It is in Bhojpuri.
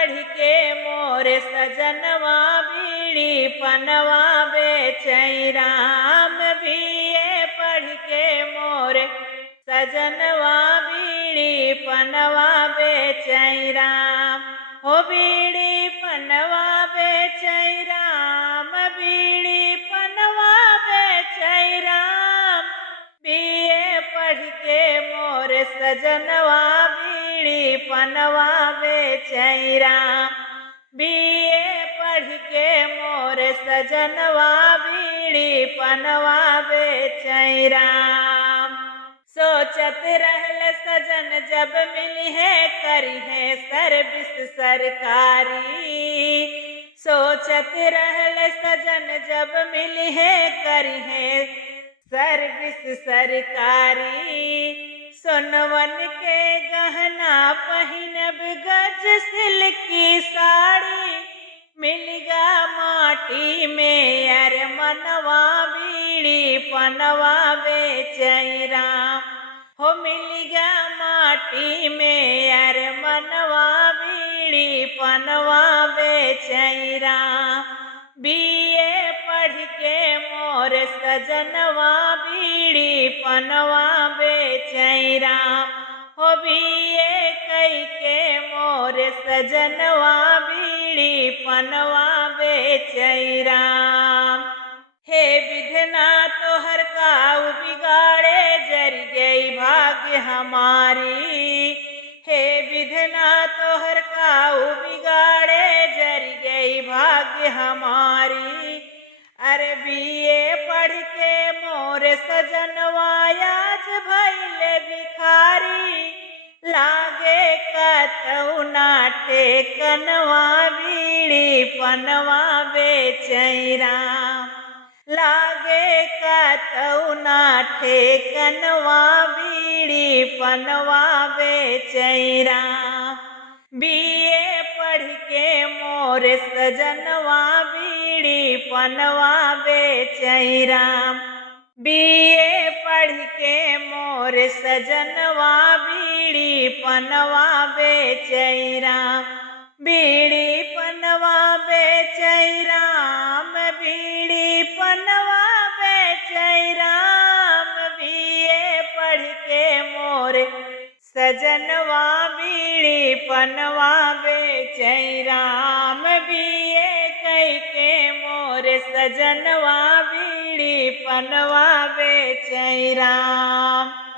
पढ़ के मोर सजनवा बीड़ी पनवा बेचै राम। बीए पढ़ के मोर सजनवा बीड़ी पनवा बेचै राम। हो बीड़ी पनवा बेचै राम, बीड़ी पनवा बेचै राम। बीए पढ़ के मोर सजनवा बीड़ी पनवा बेचै राम। बीए पढ़ के मोर सजनवा बीड़ी पनवा बेचै राम। सोचत रहल सजन जब मिली है करी है सर्विस सरकारी। सोचत रहल सजन जब मिली है करी है सर्विस सरकारी। सोनवन के गहना पहिनब गज सिल्की साड़ी। मिलगा माटी में अर मनवा बीड़ी पनवा बेचै राम। हो मिलगा माटी में अर मनवा बीड़ी पनवा बेचै राम। बीए पढ़ के मोर सजनवा बीड़ी पनवा बेचै राम। हो बीए कई के मोर सजनवा बीड़ी पनवा बेचै राम। हे विधना तोहर काऊ बिगाड़े जर गई भाग्य हमारी। हे विधना तोहर काऊ बिगाड़े जर गई भाग्य हमारी। अरे बीए पढ़ के मोर सजनवा आज भइले भिखारी। लागे कतौ ना ठेकनवा बीड़ी पनवा बेचै राम। लागे कतौ ना ठेकनवा बीड़ी पनवा बेचै राम। बीए पढ़ के मोर सजनवा बीड़ी पनवा बेचै राम। बीए पढ़ के मोर सजनवा बीड़ी पनवा बेचै राम। बीड़ी पनवा बेचै राम, बीड़ी पनवा बेचै राम। बीए पढ़ के मोर सजनवा बीड़ी पनवा बेचै राम। बीए कई के मोर सजनवा बीड़ी पनवा बेचै राम।